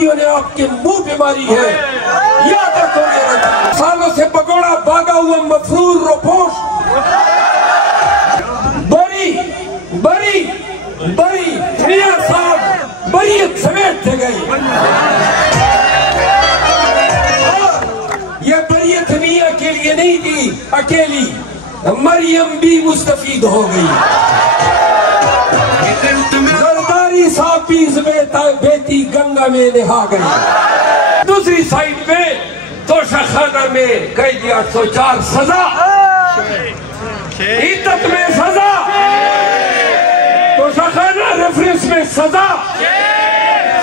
پنجابیوں نے آپ کے منہ پہ ماری ہے، یاد رکھو گے۔ سالوں سے پکوڑا بھاگا ہوا مفرور روپوش بری میاں صاحب بریت سمیٹتے گئے، یہ بریت میاں کے لیے نہیں تھی اکیلی، مریم بھی مستفید ہو گئی، زرداری صاحب بھی اس بیتی گنگا میں نہا گئی۔ دوسری سائٹ پہ توشہ خانہ میں قید 804 سزا، عدت میں سزا، توشہ خانہ ریفرنس میں سزا،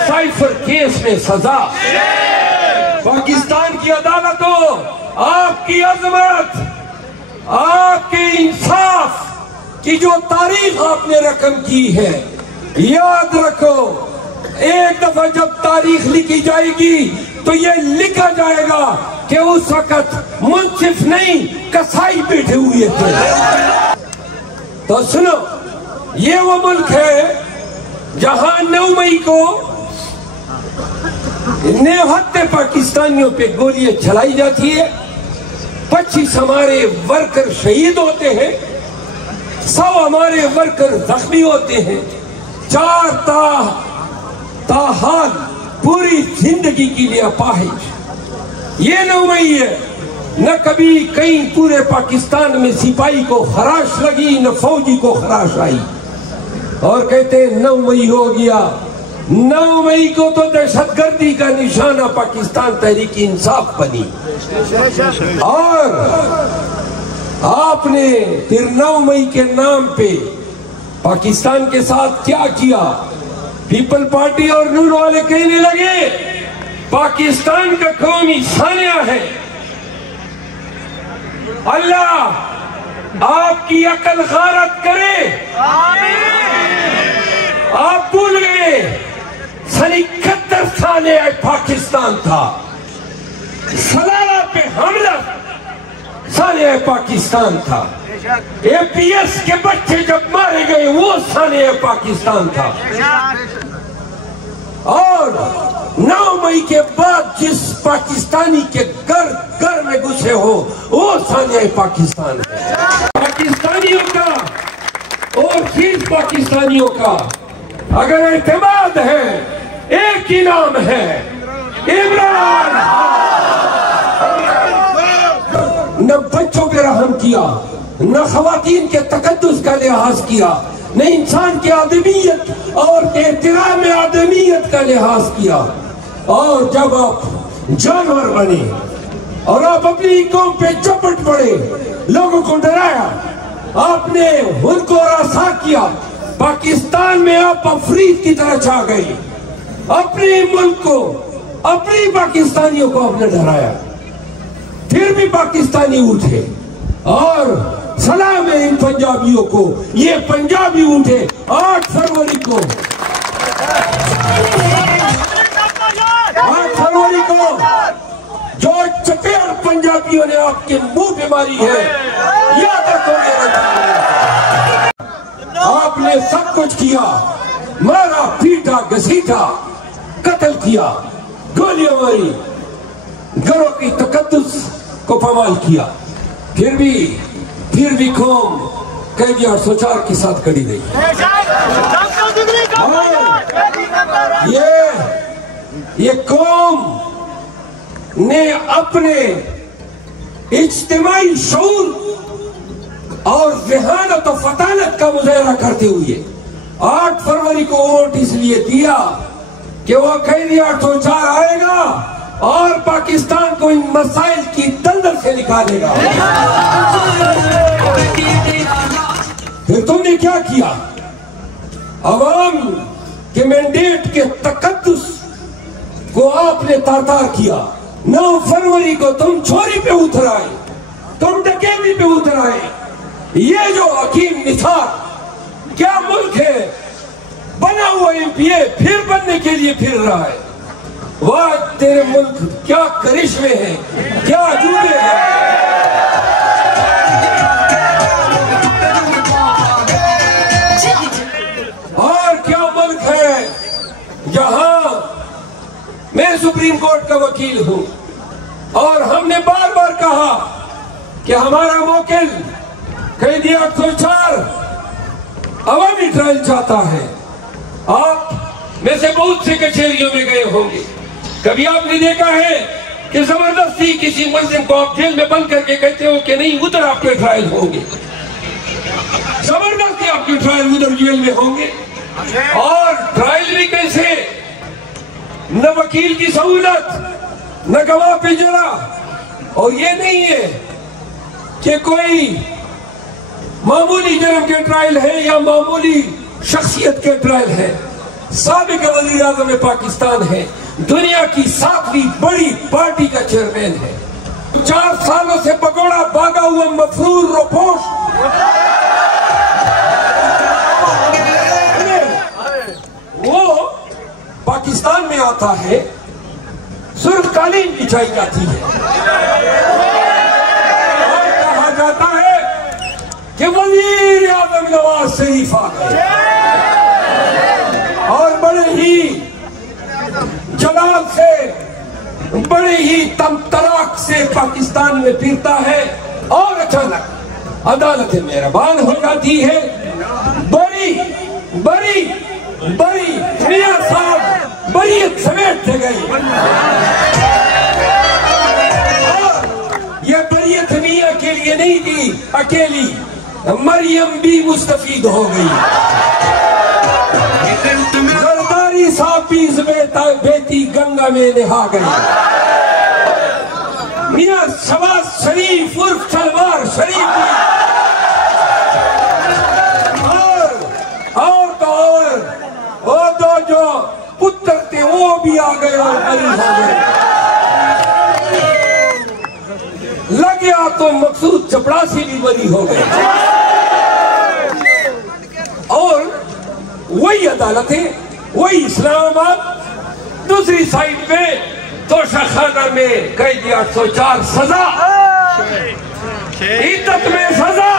سائفر کیس میں سزا۔ پاکستان کی عدالتوں، آپ کی عظمت، آپ کے انصاف کی جو تاریخ آپ نے رقم کی ہے، یاد رکھو ایک دفعہ جب تاریخ لکھی جائے گی تو یہ لکھا جائے گا کہ اس وقت منصف نہیں کسائی بیٹھے ہوئے تھے۔ تو سنو، یہ وہ ملک ہے جہاں 9 مئی کو نہتے پاکستانیوں پہ گولیاں چلائی جاتی ہے، 25 ہمارے ورکر شہید ہوتے ہیں، 100 ہمارے ورکر زخمی ہوتے ہیں، 4 تاحال پوری زندگی کے لیے اپاہج۔ یہ 9 مئی ہے، نہ کبھی کہیں پورے پاکستان میں سپاہی کو خراش لگی، نہ فوجی کو خراش آئی، اور کہتے ہیں 9 مئی ہو گیا۔ 9 مئی کو تو دہشت گردی کا نشانہ پاکستان تحریک انصاف بنی، اور آپ نے پھر 9 مئی کے نام پہ پاکستان کے ساتھ کیا کیا؟ پیپل پارٹی اور نون والے کہنے لگے پاکستان کا قومی سانحہ ہے۔ اللہ آپ کی عقل غارت کرے، آپ بھول گئے سن 71 سانحہ پاکستان تھا، سلالہ پہ حملہ سانحہ پاکستان تھا، اے پی ایس کے بچے جب مارے گئے وہ سانحہ پاکستان تھا، اور 9 مئی کے بعد جس پاکستانی کے گھر میں گھسے ہو وہ سانحہ پاکستان ہے۔ پاکستانیوں کا اور چیز پاکستانیوں کا اگر اعتماد ہے، ایک ہی نام ہے، عمران۔ نہ بچوں پہ رحم کیا، نہ خواتین کے تقدس کا لحاظ کیا، نہ انسان کی آدمیت اور احترام آدمیت کا لحاظ کیا، اور جب آپ جانور بنے اور آپ اپنی قوم پہ چپٹ پڑے، لوگوں کو ڈرایا، آپ نے ان کو رسوا کیا، پاکستان میں آپ افریق کی طرح چھا گئے، اپنے ملک کو، اپنی پاکستانیوں کو آپ نے ڈرایا، پھر بھی پاکستانی اٹھے، اور سلام ہے ان پنجابیوں کو، یہ پنجابی اٹھے 8 فروری کو، 8 فروری کو جو چپیڑ پنجابیوں نے آپ کے منہ پہ ماری ہے، یاد رکھو گے۔ آپ نے سب کچھ کیا، مارا پیٹا گھسیٹا، قتل کیا، گولیاں ماری، گھروں کی تقدس کو پامال کیا، پھر بھی قوم قید 804 کے ساتھ کھڑی رہی۔ یہ قوم نے اپنے اجتماعی شعور اور ذہانت و فطانت کا مظاہرہ کرتے ہوئے 8 فروری کو ووٹ اس لیے دیا کہ وہ قید 804 آئے گا اور پاکستان کو ان مسائل کی دلدل سے نکالے گا۔ پھر تم نے کیا کیا؟ عوام کے مینڈیٹ کے تقدس کو آپ نے تاتار کیا۔ 9 فروری کو تم چوری پہ اتر آئے، تم ڈکیتی پہ اتر آئے۔ یہ جو حکیم نثار کیا ملک ہے، بنا ہوا ایم پی اے پھر بننے کے لیے پھر رہا ہے۔ واہ تیرے ملک کیا کرشمے ہیں، کیا عجوبے ہیں۔ اور کیا ملک ہے جہاں میں سپریم کورٹ کا وکیل ہوں اور ہم نے بار بار کہا کہ ہمارا موکل قیدی 804 عوامی ٹرائل چاہتا ہے. آپ میں سے بہت سے کچہریوں میں گئے ہوں گے, کبھی آپ نے دیکھا ہے کہ زبردستی کسی ملزم کو آپ جیل میں بند کر کے کہتے ہو کہ نہیں ادھر آپ کے ٹرائل ہوں گے, زبردستی آپ کے ٹرائل ادھر جیل میں ہوں گے. اور ٹرائل بھی کیسے, نہ وکیل کی سہولت نہ گواہ پہ جرا. اور یہ نہیں ہے کہ کوئی معمولی جرم کے ٹرائل ہے یا معمولی شخصیت کے ٹرائل ہے. سابق وزیر اعظم پاکستان ہے, دنیا کی 7ویں بڑی پارٹی کا چیئرمین ہے, 4 سالوں سے پکوڑا بھاگا ہوا مفرور روپوش وہ پاکستان میں آتا ہے, سرخ قالین بچھائی جاتی ہے اور کہا جاتا ہے کہ وزیر اعظم نواز شریف آ گئے, اور بڑے ہی جلال سے بڑے ہی تمطراق سے پاکستان میں پھرتا ہے, اور اچانک عدالت مہربان ہو جاتی ہے. بڑی بڑی بڑی میاں صاحب بریت سمیٹتے گئی, اور یہ بریت میاں کے لیے نہیں تھی اکیلی, مریم بھی مستفید ہو گئی, زرداری صاحب بھی بیتی گنگا میں نہا گئی, میاں شہباز شریف عرف شلوار شریف اور دو جو پتر تھے وہ بھی آ گئے اور بری ہو گئے. لگیا تو مقصود چپڑاسی بھی بری ہو گئے. اور وہی عدالتیں, وہی اسلام آباد, دوسری سائڈ پہ توشہ خانہ میں قیدی 804 سزا, عدت میں سزا,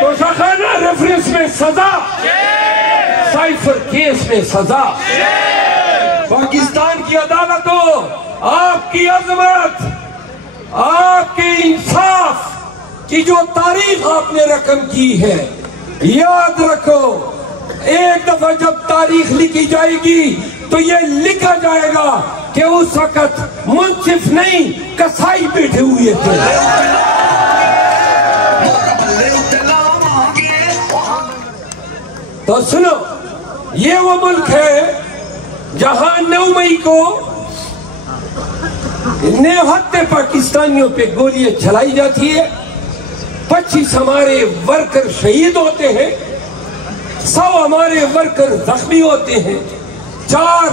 توشہ خانہ ریفرنس میں سزا, سائفر کیس میں سزا. پاکستان کی عدالتوں, آپ کی عظمت, آپ کے انصاف کی جو تاریخ آپ نے رقم کی ہے, یاد رکھو ایک دفعہ جب تاریخ لکھی جائے گی تو یہ لکھا جائے گا کہ اس وقت منصف نہیں کسائی بیٹھے ہوئے تھے. تو سنو, یہ وہ ملک ہے جہاں 9 مئی کو نہتے پاکستانیوں پہ گولیاں چلائی جاتی ہے, 25 ہمارے ورکر شہید ہوتے ہیں, 100 ہمارے ورکر زخمی ہوتے ہیں, 4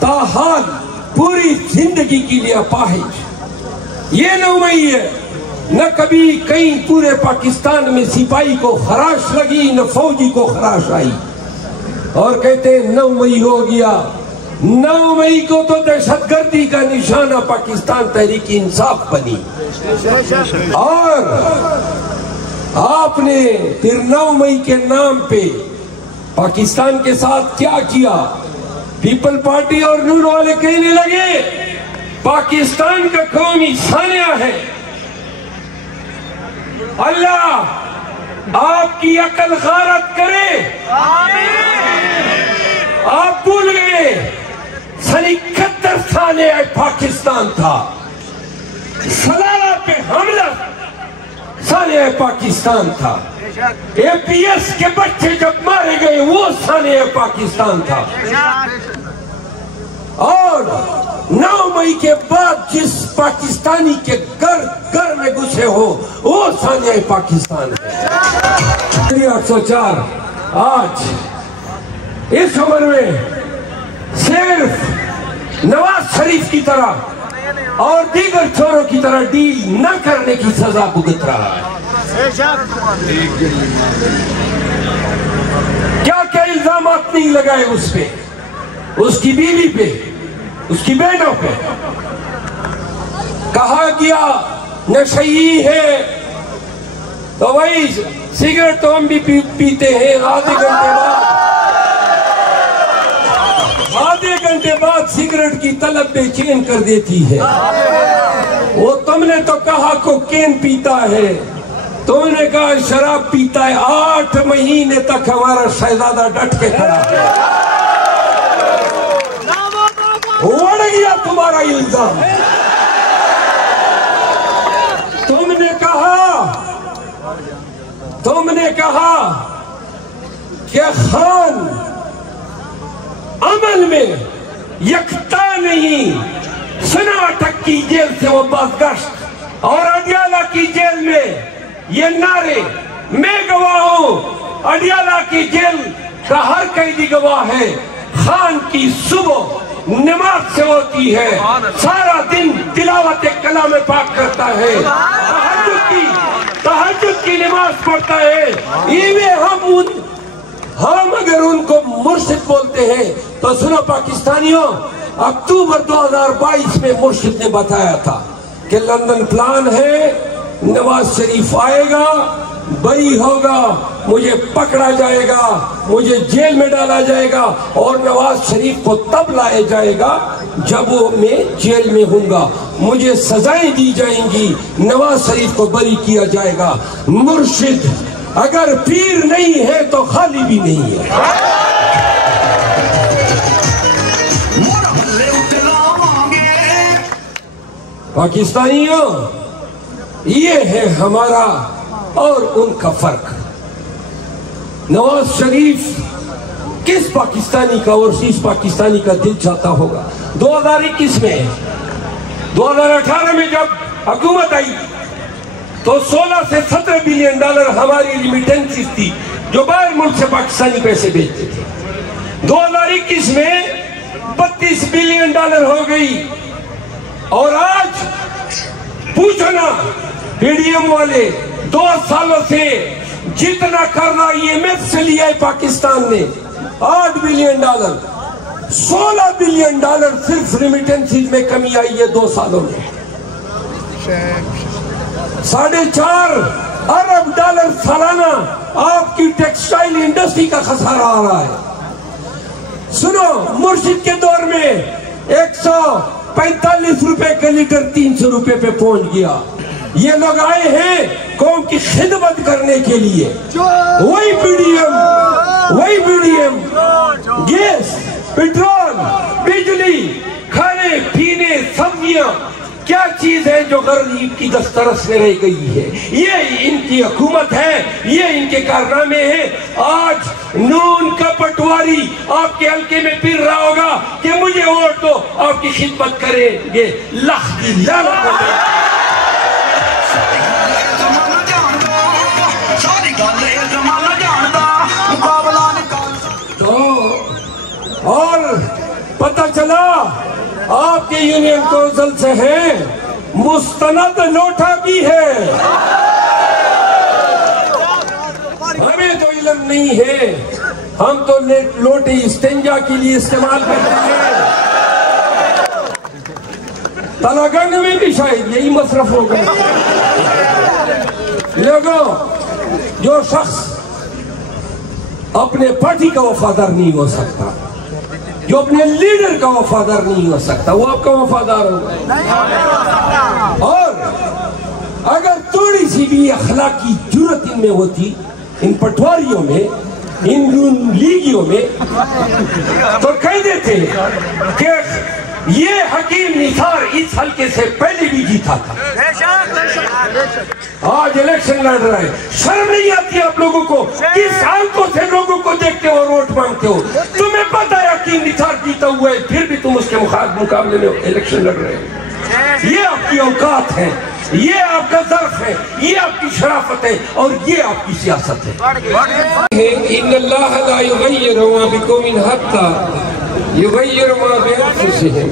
تاحال پوری زندگی کے لیے اپاہج. یہ 9 مئی ہے, نہ کبھی کہیں پورے پاکستان میں سپاہی کو خراش لگی نہ فوجی کو خراش آئی, اور کہتے ہیں 9 مئی ہو گیا. 9 مئی کو تو دہشت گردی کا نشانہ پاکستان تحریک انصاف بنی, اور آپ نے پھر 9 مئی کے نام پہ پاکستان کے ساتھ کیا کیا. پیپل پارٹی اور نون والے کہنے لگے پاکستان کا قومی سانحہ ہے. اللہ آپ کی عقل غارت کرے. آپ بھول گئے سن 71 سانحہ پاکستان تھا, سلالہ پہ حملہ سانحہ پاکستان تھا, اے پی ایس کے بچے جب مارے گئے وہ سانحہ پاکستان تھا. اور 9 مئی کے بعد جس پاکستانی کے گھر میں گھسے ہو وہ سانحہ پاکستان ہے. 804 آج اس عمر میں صرف نواز شریف کی طرح اور دیگر چوروں کی طرح ڈیل نہ کرنے کی سزا بھگت رہا ہے. کیا الزامات نہیں لگائے اس پہ, اس کی بیوی پہ, اس کی بہنوں پہ. کہا گیا نشئی ہے تو وہی سگریٹ تو ہم بھی پیتے ہیں, آدھے کی طلب بے چین کر دیتی ہے. وہ تم نے تو کہا کوکین پیتا ہے, تم نے کہا شراب پیتا ہے. 8 مہینے تک ہمارا شہزادہ ڈٹ کے کھڑا ہے. اڑ گیا تمہارا الزام. تم نے کہا کہ خان عمل میں یکتا نہیں. سناٹک کی جیل سے وہ بازگشت اور اڈیالہ کی جیل میں یہ نعرے. میں گواہ ہوں, اڈیالہ کی جیل کا ہر قیدی گواہ ہے. خان کی صبح نماز سے ہوتی ہے, سارا دن تلاوت کلام پاک کرتا ہے, تہجد کی نماز پڑھتا ہے. ہم اگر ان کو مرشد بولتے ہیں تو سنو پاکستانیوں, اکتوبر 2022 میں مرشد نے بتایا تھا کہ لندن پلان ہے, نواز شریف آئے گا, بری ہوگا, مجھے پکڑا جائے گا, مجھے جیل میں ڈالا جائے گا, اور نواز شریف کو تب لایا جائے گا جب وہ میں جیل میں ہوں گا, مجھے سزائیں دی جائیں گی, نواز شریف کو بری کیا جائے گا. مرشد اگر پیر نہیں ہے تو خالی بھی نہیں ہے. پاکستانیوں, یہ ہے ہمارا اور ان کا فرق. نواز شریف کس پاکستانی کا اور کس پاکستانی کا دل چاہتا ہوگا؟ 2021 میں 2018 میں جب حکومت آئی تو 16 سے 17 بلین ڈالر ہماری ریمیٹنسز تھی جو باہر ملک سے پاکستانی پیسے بھیجتے تھے. 2021 میں 32 بلین ڈالر ہو گئی. اور آج پوچھو نا پی ڈی ایم والے, 2 سالوں سے جتنا قرضہ IMF سے لیا ہے پاکستان نے 8 بلین ڈالر, 16 بلین ڈالر صرف ریمیٹنسز میں کمی آئی ہے 2 سالوں میں. 4.5 ارب ڈالر سالانہ آپ کی ٹیکسٹائل انڈسٹری کا خسارہ آ رہا ہے. سنو, مرشد کے دور میں 145 روپے کا لیٹر 300 روپے پہ پہنچ گیا. یہ لوگ آئے ہیں قوم کی خدمت کرنے کے لیے. وہی P D M gas, petrol, بجلی, کھانے پینے, سبزیاں, کیا چیز ہے جو غریب کی دسترس میں رہ گئی ہے؟ یہ ان کی حکومت ہے, یہ ان کے کارنامے ہیں. آج نون کا پٹواری آپ کے حلقے میں پھر رہا ہوگا کہ مجھے ووٹ دو, آپ کی خدمت کریں گے. لاکھ کی لعنت ہو. اور پتہ چلا آپ کے یونین کونسل سے ہیں, مستند لوٹا بھی ہے. ہمیں تو علم نہیں ہے, ہم تو لوٹے استنجا کے لیے استعمال کرتے ہیں. تلاگنگ میں بھی شاید یہی مصرف ہوگا. لوگوں, جو شخص اپنے پارٹی کا وفادار نہیں ہو سکتا, جو اپنے لیڈر کا وفادار نہیں ہو سکتا, وہ آپ کا وفادار ہوگا. اور اگر تھوڑی سی بھی اخلاقی جرت ان میں ہوتی, ان پٹواریوں میں, ان لیگیوں میں, تو کہہ دیتے کہ یہ حکیم نثار اس حلقے سے پہلے بھی جیتا تھا, آج الیکشن لڑ رہا ہے. شرم نہیں آتی آپ لوگوں کو؟ کس حالتوں سے لوگوں کو دیکھتے ہو اور ووٹ مانگتے ہو؟ تمہیں پتہ ہے حکیم نثار جیتا ہوا ہے, پھر بھی تم اس کے مقابلے میں الیکشن لڑ رہے ہو. یہ آپ کی اوقات ہے, یہ آپ کا ظرف ہے, یہ آپ کی شرافت ہے, اور یہ آپ کی سیاست ہے. ان اللہ لا یغیر ما بقوم حتی یغیر ما بانفسہم.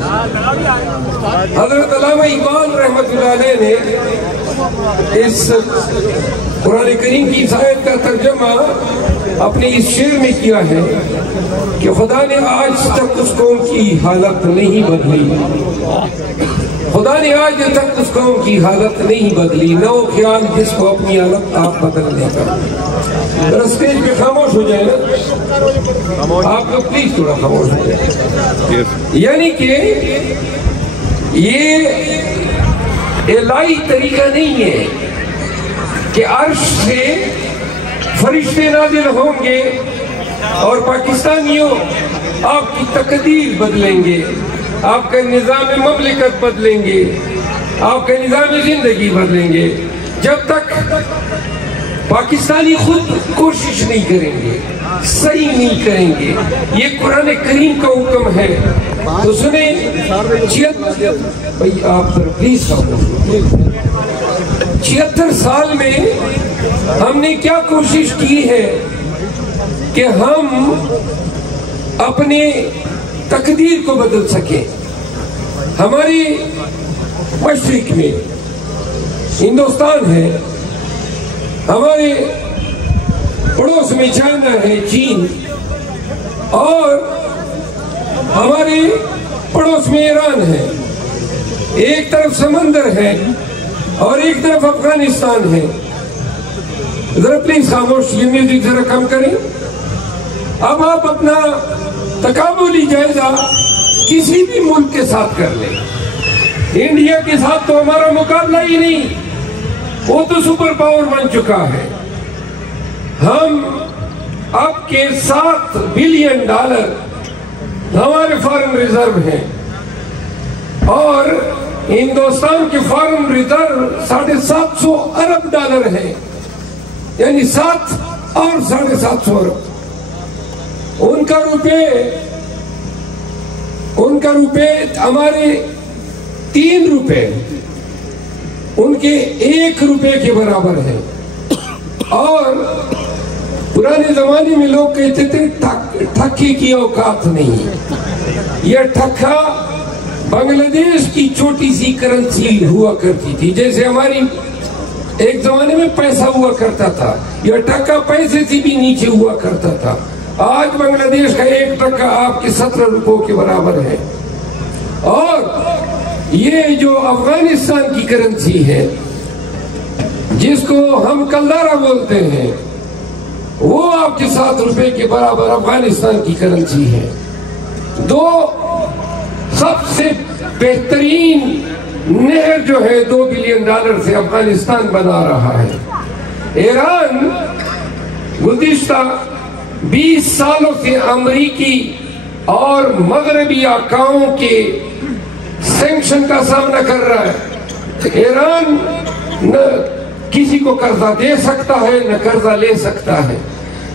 حضرت علامہ اقبال رحمۃ اللہ علیہ نے اس قرآن کریم کی اس آیت کا ترجمہ اپنے اس شعر میں کیا ہے کہ خدا نے آج تک اس قوم کی حالت نہیں بدلی خدا نے آج تک اس قوم کی حالت نہیں بدلی، نہ وہ خیال جس کو اپنی حالت آپ بدلنے کا۔ اسٹیج پہ خاموش ہو جائے نا آپ لوگ، پلیز تھوڑا خاموش ہو جائے۔ یعنی کہ یہ الہی طریقہ نہیں ہے کہ عرش سے فرشتے نازل ہوں گے اور پاکستانیوں آپ کی تقدیر بدلیں گے، آپ کا نظام مملکت بدلیں گے، آپ کا نظام زندگی بدلیں گے، جب تک پاکستانی خود کوشش نہیں کریں گے، صحیح نہیں کریں گے۔ یہ قرآن کریم کا حکم ہے۔ تو سنیں، آپ پلیز 76 سال میں ہم نے کیا کوشش کی ہے کہ ہم اپنے تقدیر کو بدل سکیں۔ ہماری مشرق میں ہندوستان ہے، ہمارے پڑوس میں چائنا ہے، چین، اور ہمارے پڑوس میں ایران ہے، ایک طرف سمندر ہے اور ایک طرف افغانستان ہے۔ ذرا پلیز خاموش، یہ میوزک ذرا کم کریں۔ اب آپ اپنا تقابلی جائزہ کسی بھی ملک کے ساتھ کر لیں۔ انڈیا کے ساتھ تو ہمارا مقابلہ ہی نہیں، وہ تو سپر پاور بن چکا ہے۔ ہم اب کے $7 بلین ہمارے فارن ریزرو ہیں، اور ہندوستان کے فارن ریزرو $750 ارب ہے، یعنی 7 اور 750 ارب۔ ان کا روپے ہمارے 3 روپے ان کے 1 روپے کے برابر ہے۔ اور پرانے زمانے میں لوگ کہتے تھے ٹھکے کی اوقات نہیں۔ یہ ٹھکا بنگلہ دیش کی چھوٹی سی کرنسی ہوا کرتی تھی، جیسے ہماری ایک زمانے میں پیسہ ہوا کرتا تھا، یہ ٹھکا پیسے سے بھی نیچے ہوا کرتا تھا۔ آج بنگلہ دیش کا 1 ٹکا آپ کے 17 روپوں کے برابر ہے۔ اور یہ جو افغانستان کی کرنسی ہے، جس کو ہم کلدارا بولتے ہیں، وہ آپ کے 7 روپے کے برابر افغانستان کی کرنسی ہے۔ 2 سب سے بہترین نہر جو ہے $2 بلین سے افغانستان بنا رہا ہے۔ ایران گزشتہ 20 سالوں سے امریکی اور مغربی آقاؤں کے سینکشن کا سامنا کر رہا ہے۔ ایران نہ کسی کو قرضہ دے سکتا ہے، نہ قرضہ لے سکتا ہے،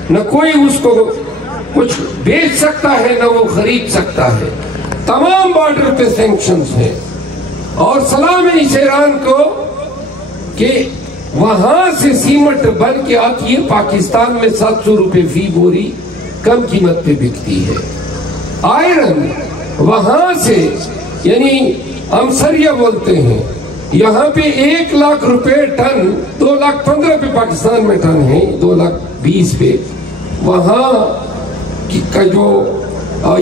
نہ کوئی اس کو کچھ بیچ سکتا ہے، نہ وہ خرید سکتا ہے۔ تمام بارڈر پہ سینکشنز ہیں، اور سلام ہے اس ایران کو کہ وہاں سے سیمنٹ بن کے آتی ہے، پاکستان میں 700 روپے فی بوری کم قیمت پہ بکتی ہے۔ آئرن وہاں سے، یعنی ہم سریا بولتے ہیں، یہاں پہ 1 لاکھ روپے ٹن، 2,15,000 پہ پاکستان میں ٹن ہے، 2,20,000 پہ وہاں کا جو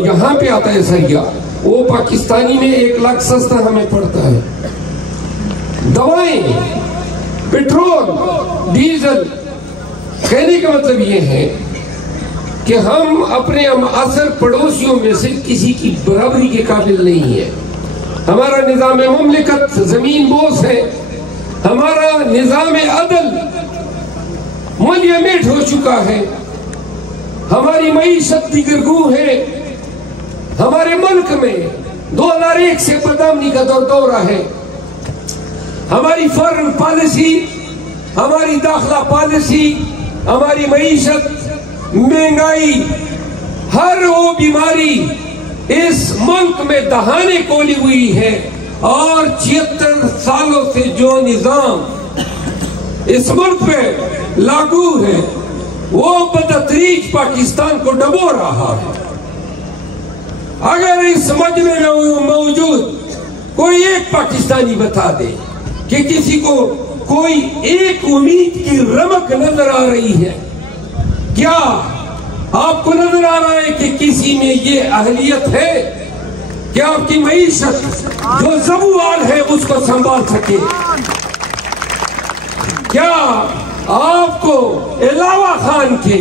یہاں پہ آتا ہے سریا، وہ پاکستانی میں 1 لاکھ سستا ہمیں پڑتا ہے۔ دوائیں، پیٹرول، ڈیزل، کہنے کا مطلب یہ ہے کہ ہم اپنے معاصر پڑوسیوں میں سے کسی کی برابری کے قابل نہیں ہے۔ ہمارا نظام مملکت زمین بوس ہے، ہمارا نظام عدل ملیمیٹ ہو چکا ہے، ہماری معیشت دیگرگوں ہے، ہمارے ملک میں 2001 سے بدامنی کا دورہ ہے۔ ہماری فارن پالیسی، ہماری داخلہ پالیسی، ہماری معیشت، مہنگائی، ہر وہ بیماری اس ملک میں دہانے کھولی ہوئی ہے، اور 76 سالوں سے جو نظام اس ملک پہ لاگو ہے وہ بتدریج پاکستان کو ڈبو رہا ہے۔ اگر اس مجمع میں موجود کوئی ایک پاکستانی بتا دے کہ کسی کو کوئی ایک امید کی رمق نظر آ رہی ہے، کیا آپ کو نظر آ رہا ہے کہ کسی میں یہ اہلیت ہے کہ آپ کی معیشت جو زبوال ہے اس کو سنبھال سکے؟ کیا آپ کو علاوہ خان کے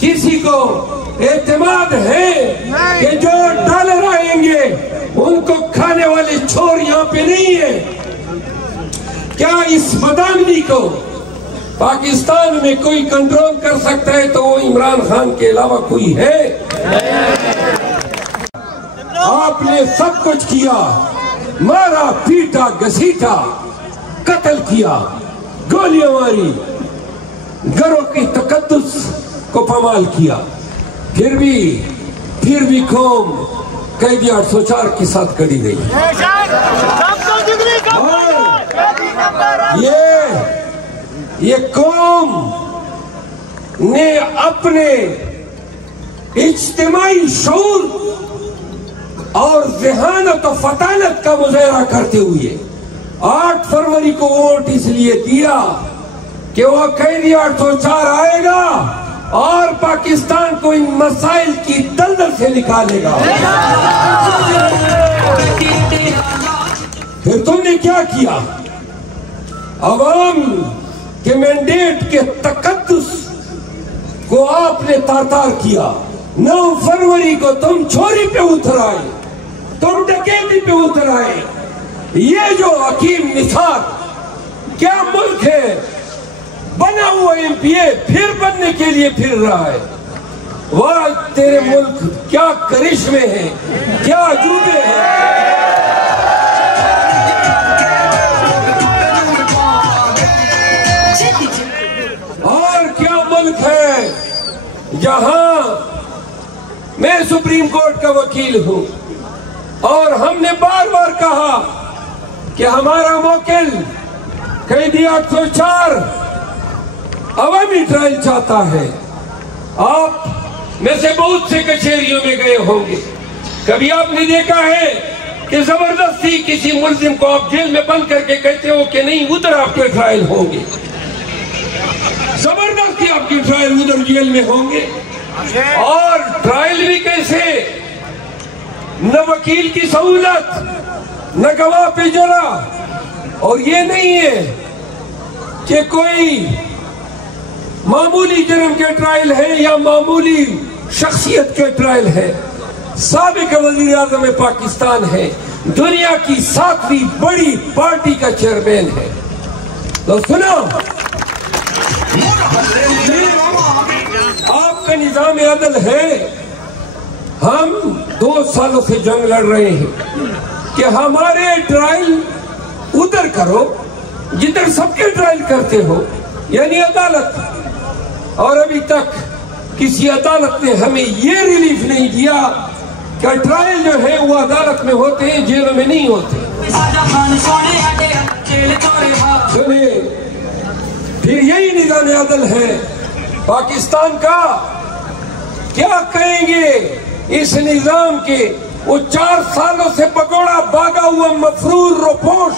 کسی کو اعتماد ہے کہ جو ڈالر آئیں گے ان کو کھانے والے چھوڑ یہاں پہ نہیں ہے؟ کیا اس بدامنی کو پاکستان میں کوئی کنٹرول کر سکتا ہے تو وہ عمران خان کے علاوہ کوئی ہے؟ آپ نے سب کچھ کیا، مارا پیٹا گھسیٹا، قتل کیا، گولیاں ماری، گھروں کی تقدس کو پامال کیا، پھر بھی قوم قیدی 804 کے ساتھ کڑی رہی۔ یہ قوم نے اپنے اجتماعی شعور اور ذہانت و فطانت کا مظاہرہ کرتے ہوئے 8 فروری کو ووٹ اس لیے دیا کہ وہ قیدی 804 آئے گا اور پاکستان کو ان مسائل کی دلدل سے نکالے گا۔ پھر تم نے کیا کیا؟ عوام کے مینڈیٹ کے تقدس کو آپ نے تار کیا۔ 9 فروری کو تم چوری پہ اتر آئے، تم ڈکیتی پہ اتر آئے۔ یہ جو حکیم نثار کیا ملک ہے؟ بنا ہوا ایم پی اے پھر بننے کے لیے پھر رہا ہے۔ واہ تیرے ملک کیا کرشمے ہیں، کیا عجوبے ہیں۔ اور کیا ملک ہے جہاں میں سپریم کورٹ کا وکیل ہوں اور ہم نے بار بار کہا کہ ہمارا موکل قیدی 804 عوامی ٹرائل چاہتا ہے۔ آپ میں سے بہت سے کچہریوں میں گئے ہوں گے، کبھی آپ نے دیکھا ہے کہ زبردستی کسی ملزم کو آپ جیل میں بند کر کے کہتے ہو کہ نہیں ادھر آپ کے ٹرائل ہوں گے، زبردستی آپ کی ٹرائل ادھر جیل میں ہوں گے؟ اور ٹرائل بھی کیسے؟ نہ وکیل کی سہولت، نہ گواہ پہ جرا، اور یہ نہیں ہے کہ کوئی معمولی جرم کے ٹرائل ہے یا معمولی شخصیت کے ٹرائل ہے۔ سابق وزیر اعظم پاکستان ہے، دنیا کی 7ویں بڑی پارٹی کا چیئرمین ہے۔ تو سنو، آپ کا نظام عدل ہے۔ ہم 2 سالوں سے جنگ لڑ رہے ہیں کہ ہمارے ٹرائل ادھر کرو جدھر سب کے ٹرائل کرتے ہو، یعنی عدالت۔ اور ابھی تک کسی عدالت نے ہمیں یہ ریلیف نہیں دیا کہ ٹرائل جو ہے وہ عدالت میں ہوتے ہیں، جیلوں میں نہیں ہوتے۔ سنیں، پھر یہی نظام عدل ہے پاکستان کا۔ کیا کہیں گے اس نظام کے وہ 4 سالوں سے پکوڑا بھاگا ہوا مفرور روپوش؟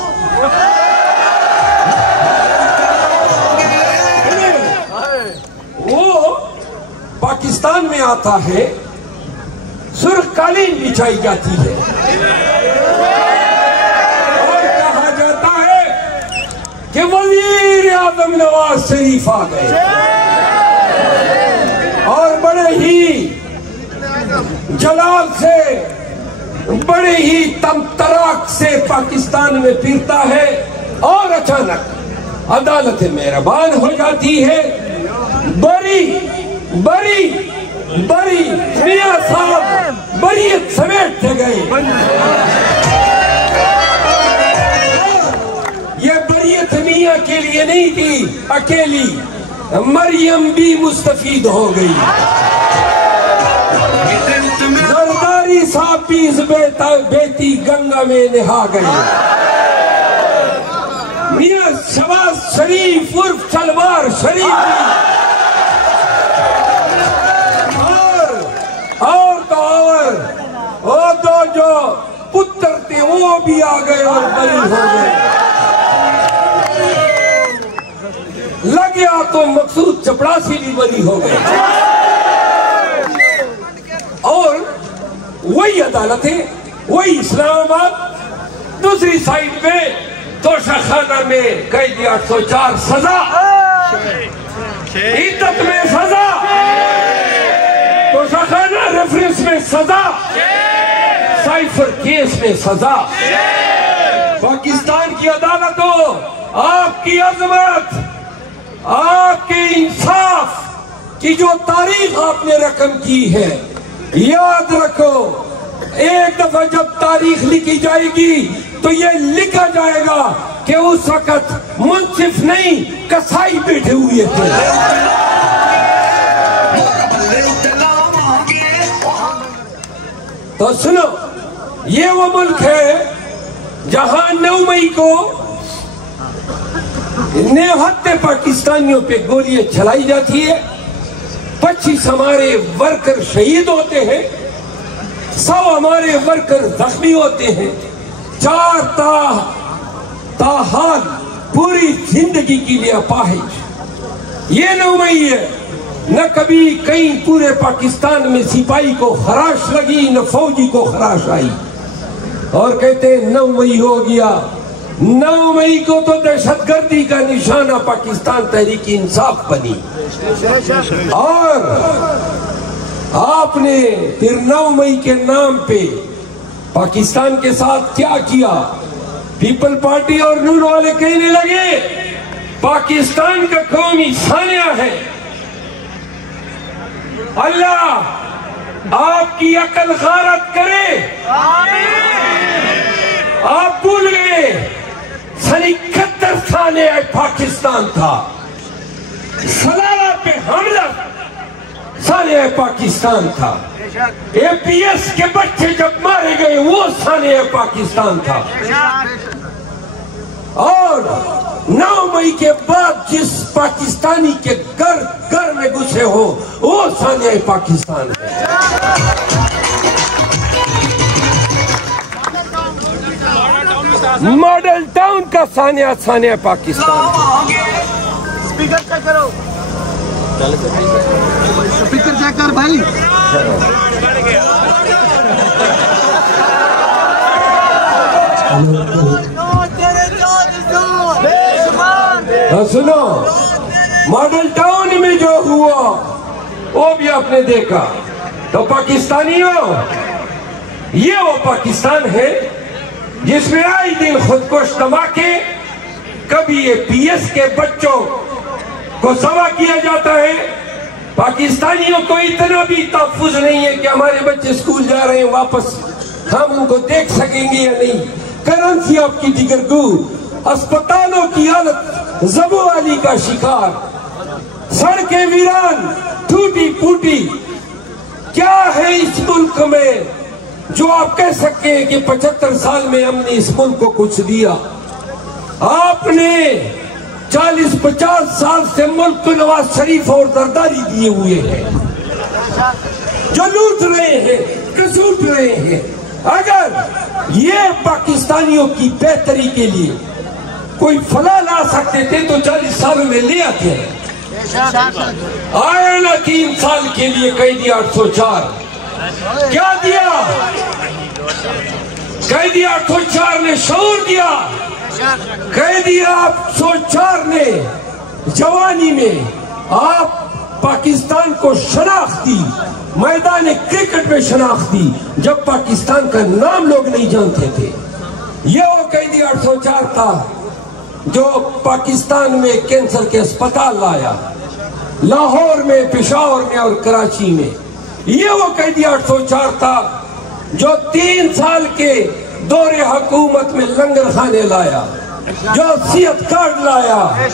وہ پاکستان میں آتا ہے، سرخ قالین بچھائی جاتی ہے اور کہا جاتا ہے کہ وزیر اعظم نواز شریف آ گئے، اور بڑے ہی جلال سے، بڑے ہی تمطراق سے پاکستان میں پھرتا ہے، اور اچانک عدالت مہربان ہو جاتی ہے۔ بری میاں صاحب بریت سمیٹتے گئے۔ یہ بریت میاں کے لیے نہیں تھی اکیلی، مریم بھی مستفید ہو گئی، زرداری صاحب بھی اس بیتی گنگا میں نہا گئے، میاں شہباز شریف عرف چلوار شریف بھی، اور دو جو پتر تھے وہ بھی آ گئے اور بری ہو گئے۔ لگیا تو مقصود چپڑاسی بھی بری ہو گئے۔ اور وہی عدالتیں، وہی اسلام آباد. دوسری سائڈ پہ توشہ خانہ میں قیدی 804 سزا, عدت میں سزا, توشہ خانہ ریفرنس میں سزا, سائفر کیس میں سزا. پاکستان کی عدالتوں, آپ کی عظمت, آپ کے انصاف کی جو تاریخ آپ نے رقم کی ہے, یاد رکھو ایک دفعہ جب تاریخ لکھی جائے گی تو یہ لکھا جائے گا کہ اس وقت منصف نہیں کسائی بیٹھے ہوئے تھے. تو سنو, یہ وہ ملک ہے جہاں 9 مئی کو نہتے پاکستانیوں پہ گولیاں چلائی جاتی ہے, 25 ہمارے ورکر شہید ہوتے ہیں, 100 ہمارے ورکر زخمی ہوتے ہیں, 4 تاحال پوری زندگی کے لیے اپاہج. یہ 9 مئی ہے, نہ کبھی کہیں پورے پاکستان میں سپاہی کو خراش لگی نہ فوجی کو خراش آئی, اور کہتے ہیں 9 مئی ہو گیا. 9 مئی کو تو دہشت گردی کا نشانہ پاکستان تحریک انصاف بنی, اور آپ نے پھر 9 مئی کے نام پہ پاکستان کے ساتھ کیا کیا. پیپل پارٹی اور نون والے کہنے لگے پاکستان کا قومی سانحہ ہے. اللہ آپ کی عقل غارت کرے. آپ بھول گئے سن 71 سانحہ پاکستان تھا, سلالہ پہ حملہ سانحہ پاکستان تھا, اے پی ایس کے بچے جب مارے گئے وہ سانحہ پاکستان تھا, اور 9 مئی کے بعد جس پاکستانی کے گھر میں گھسے ہو وہ سانحہ پاکستان ہے. ماڈل ٹاؤن کا سانحہ پاکستان. اسپیکر چیک کرو, اسپیکر چیک کر بھائی. سنو, ماڈل ٹاؤن میں جو ہوا وہ بھی آپ نے دیکھا. تو پاکستانیوں, یہ وہ پاکستان ہے جس میں آئے دن خودکش دھماکے, کبھی یہ پی ایس کے بچوں کو ذبح کیا جاتا ہے. پاکستانیوں کو اتنا بھی تحفظ نہیں ہے کہ ہمارے بچے اسکول جا رہے ہیں واپس ہم ان کو دیکھ سکیں گے یا نہیں. کرنسی آپ کی جگرگو, اسپتالوں کی حالت زبو علی کا شکار, سڑکیں ویران ٹوٹی پھوٹی. کیا ہے اس ملک میں جو آپ کہہ سکتے ہیں کہ 75 سال میں ہم نے اس ملک کو کچھ دیا؟ آپ نے 40-50 سال سے ملک کو نواز شریف اور زرداری دیے ہوئے ہیں جو لوٹ رہے ہیں, کسوٹ رہے ہیں. اگر یہ پاکستانیوں کی بہتری کے لیے کوئی فلاح لا سکتے تھے تو 40 سالوں میں لے آتے ہیں. آیا نا 3 سال کے لیے قیدی 804 کیا دیا؟ قیدی 804 نے شعور دیا. قیدی 804 نے جوانی میں آپ پاکستان کو شناخت دی, میدان کرکٹ میں شناخت دی جب پاکستان کا نام لوگ نہیں جانتے تھے. یہ وہ قیدی 804 تھا جو پاکستان میں کینسر کے اسپتال لایا, لاہور میں, پشاور میں اور کراچی میں. یہ وہ قیدی 804 تھا جو 3 سال کے دور حکومت میں لنگر خانے لایا, جو صحت کارڈ لایا,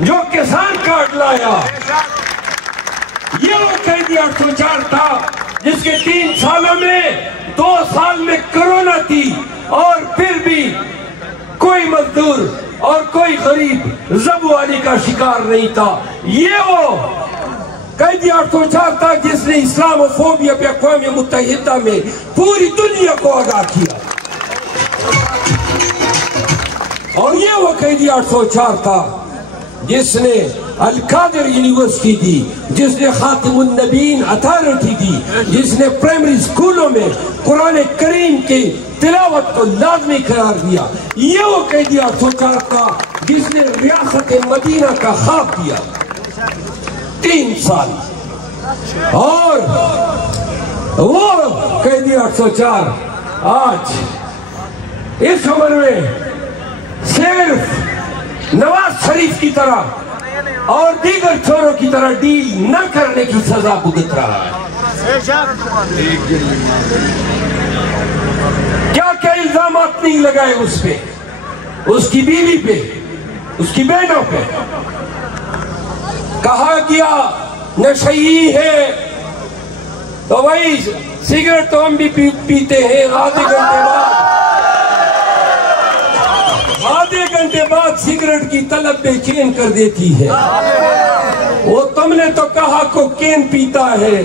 جو کسان کارڈ لایا. یہ وہ قیدی 804 تھا جس کے 3 سالوں میں 2 سال میں کرونا تھی اور پھر بھی کوئی مزدور اور کوئی غریب زبو علی کا شکار نہیں تھا. یہ وہ قیدی 804 تھا جس نے اسلام و فوبیا پہ اقوام متحدہ میں پوری دنیا کو آگاہ کیا. اور یہ وہ قیدی 804 تھا جس نے القادر یونیورسٹی دی، جس نے خاتم النبیین اتھارٹی دی، جس نے پرائمری سکولوں میں قرآن کریم کی تلاوت کو لازمی قرار دیا، یہ وہ قیدی 804 تھا جس نے ریاست مدینہ کا خواب دیا 3 سال، اور وہ قیدی 804 آج اس عمر میں صرف نواز شریف کی طرح اور دیگر چوروں کی طرح ڈیل نہ کرنے کی سزا بھگت رہا ہے۔ کیا کیا الزامات نہیں لگائے اس پہ، اس کی بیوی پہ، اس کی بہنوں پہ؟ کہا گیا نشئی ہے تو وہی سگریٹ تو ہم بھی پیتے ہیں، آدھے گھنٹے بعد سگریٹ کی طلب بے چین کر دیتی ہے۔ وہ تم نے تو کہا کوکین پیتا ہے،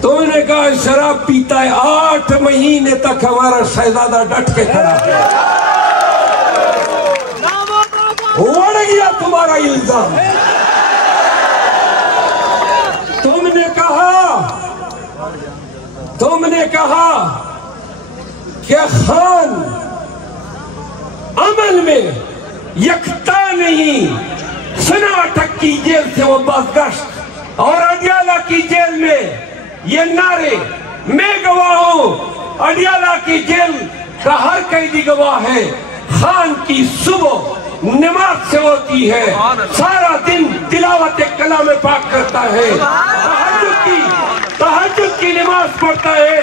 تم نے کہا شراب پیتا ہے، 8 مہینے تک ہمارا شہزادہ ڈٹ کے کھڑا ہے۔ اڑ گیا تمہارا الزام۔ تم نے کہا کہ خان عمل میں یکتا نہیں، سناٹک کی جیل سے وہ بازگشت، اور اڈیالہ کی جیل میں یہ نعرے، میں گواہ ہوں، اڈیالہ کی جیل کا ہر قیدی گواہ ہے، خان کی صبح نماز سے ہوتی ہے، سارا دن تلاوت کلام پاک کرتا ہے، تہجد کی نماز پڑھتا ہے۔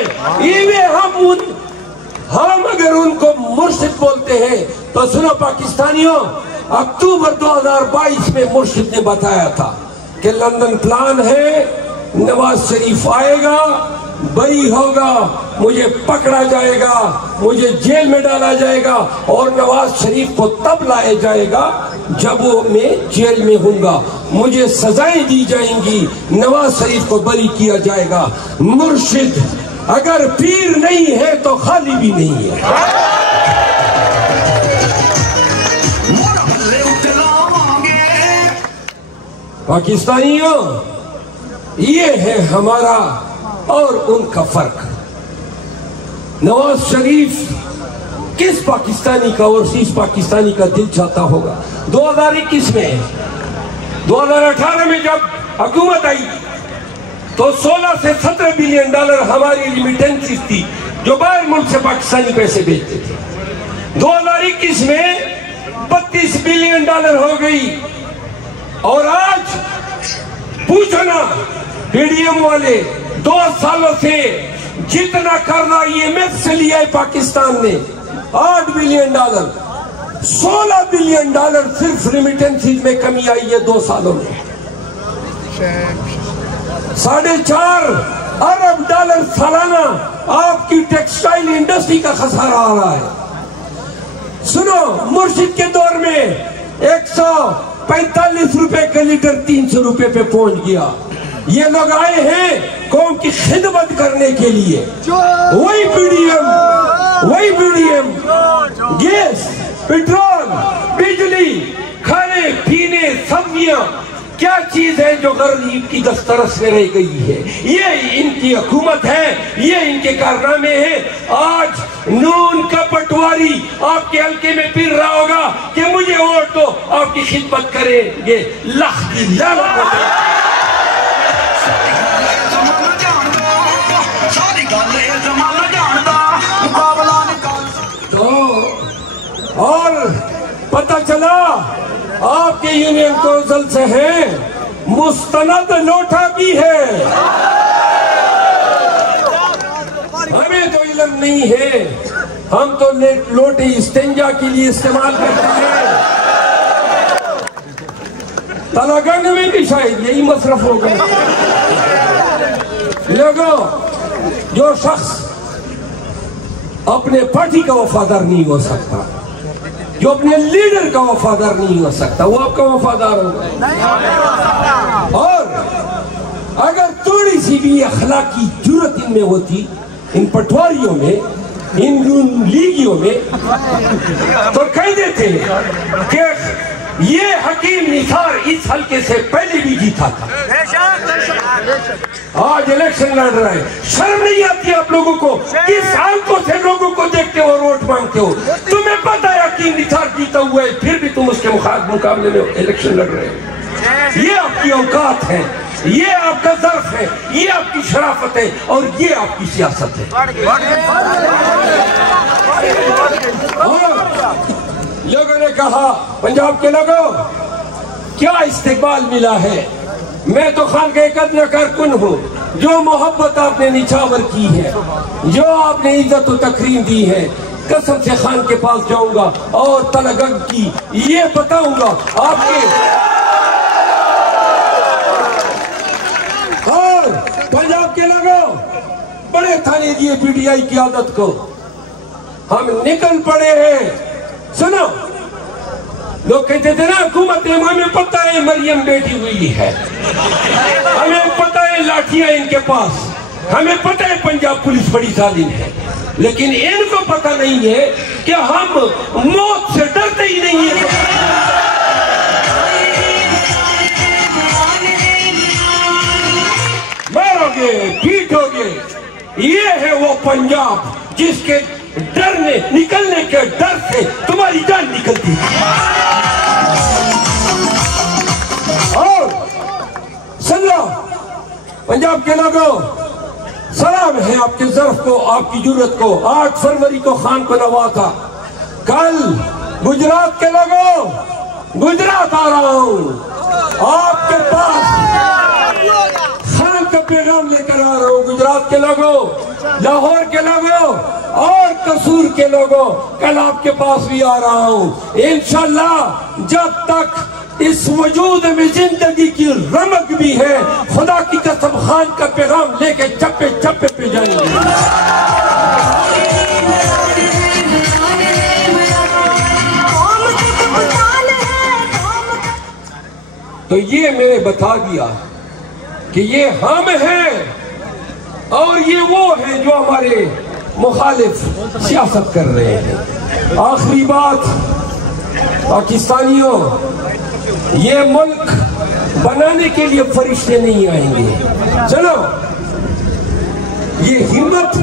ہم اگر ان کو مرشد بولتے ہیں تو سنو پاکستانیوں، اکتوبر 2022 میں مرشد نے بتایا تھا کہ لندن پلان ہے، نواز شریف آئے گا، بری ہوگا، مجھے پکڑا جائے گا، مجھے جیل میں ڈالا جائے گا، اور نواز شریف کو تب لائے جائے گا جب وہ میں جیل میں ہوں گا، مجھے سزائیں دی جائیں گی، نواز شریف کو بری کیا جائے گا۔ مرشد اگر پیر نہیں ہے تو خالی بھی نہیں ہے۔ پاکستانیوں، یہ ہے ہمارا اور ان کا فرق۔ نواز شریف کس پاکستانی کا اور اس پاکستانی کا دل چاہتا ہوگا؟ 2021 میں 2018 میں جب حکومت آئی تو 16 سے 17 بلین ڈالر ہماری ریمیٹنسز تھی جو باہر ملک سے پاکستانی پیسے بھیجتے تھے۔ 2021 میں 32 بلین ڈالر ہو گئی، اور آج پوچھو نا پی ڈی ایم والے 2 سالوں سے جتنا قرضہ IMF سے لیا ہے پاکستان نے 8 بلین ڈالر، 16 بلین ڈالر صرف ریمیٹنسز میں کمی آئی ہے 2 سالوں میں۔ 4.5 ارب ڈالر سالانہ آپ کی ٹیکسٹائل انڈسٹری کا خسارہ آ رہا ہے۔ سنو، مرشد کے دور میں 145 روپے کا لیٹر 300 روپے پہ پہنچ گیا۔ یہ لوگ آئے ہیں قوم کی خدمت کرنے کے لیے۔ وہی P D M gas, petrol, بجلی، کھانے پینے، سبزیاں، کیا چیز ہے جو غریب کی دسترس میں رہ گئی ہے؟ یہ ان کی حکومت ہے، یہ ان کے کارنامے ہیں۔ آج نون کا پٹواری آپ کے حلقے میں پھر رہا ہوگا کہ مجھے ووٹ دو، آپ کی خدمت کریں گے، لاکھ کی لعنت۔ اور پتہ چلا آپ کے یونین کونسل سے ہیں، مستند نوٹا بھی ہے۔ ہمیں تو علم نہیں ہے، ہم تو لوٹے استنجا کے لیے استعمال کرتے ہیں۔ تلاگنگ میں بھی شاید یہی مصرف ہوگا۔ لوگوں، جو شخص اپنے پارٹی کا وفادار نہیں ہو سکتا، جو اپنے لیڈر کا وفادار نہیں ہو سکتا، وہ آپ کا وفادار ہوگا۔ اور اگر تھوڑی سی بھی اخلاقی جرت ان میں ہوتی، ان پٹواریوں میں، ان لیگیوں میں، تو کہہ دیتے کہ یہ حکیم نثار اس حلقے سے پہلے بھی جیتا تھا، آج الیکشن لڑ رہے ہیں. شرم نہیں آتی آپ لوگوں کو؟ کس حالتوں سے لوگوں کو دیکھتے ہو اور ووٹ مانگتے ہو؟ تمہیں پتا ہے حکیم نثار جیتا ہوا ہے، پھر بھی تم اس کے مقابلے میں الیکشن لڑ رہے ہو. یہ آپ کی اوقات ہے، یہ آپ کا ظرف ہے، یہ آپ کی شرافت ہے، اور یہ آپ کی سیاست ہے. لوگوں نے کہا پنجاب کے لوگوں کیا استقبال ملا ہے. میں تو خانقاہ قدر کارکن ہوں. جو محبت آپ نے نچھاور کی ہے، جو آپ نے عزت و تکریم دی ہے، قسم سے خان کے پاس جاؤں گا اور تلگنگ کی یہ بتاؤں گا آپ کے. اور پنجاب کے لوگوں بڑے تھانے دیے پی ٹی آئی کی عادت کو، ہم نکل پڑے ہیں. سنو، لوگ کہتے تھے نا حکومت ہمیں پتہ ہے مریم بیٹھی ہوئی ہے، ہمیں پتہ ہے لاٹھیاں ان کے پاس، ہمیں پتہ ہے پنجاب پولیس بڑی ظالم ہے، لیکن ان کو پتہ نہیں ہے کہ ہم موت سے ڈرتے ہی نہیں ہیں. مارو گے، پیٹو گے. یہ ہے وہ پنجاب جس کے ڈرنے نکلنے کے ڈر سے تمہاری جان نکلتی ہے. اور سن لو پنجاب کے لوگوں، سلام ہے آپ کے ظرف کو، آپ کی جرت کو. 8 فروری کو خان کو نوا تھا. کل گجرات کے لوگوں گجرات آ رہا ہوں، آپ کے پاس خان کا پیغام لے کر آ رہا ہوں. گجرات کے لوگوں، لاہور کے لوگوں اور قصور کے لوگوں، کل آپ کے پاس بھی آ رہا ہوں. انشاءاللہ جب تک اس وجود میں زندگی کی رمق بھی ہے، خدا کی قسم خان کا پیغام لے کے چپے چپے پہ جائیں گے. تو یہ میں نے بتا دیا کہ یہ ہم ہیں اور یہ وہ ہیں جو ہمارے مخالف سیاست کر رہے ہیں. آخری بات، پاکستانیوں، یہ ملک بنانے کے لیے فرشتے نہیں آئیں گے. چلو، یہ ہمت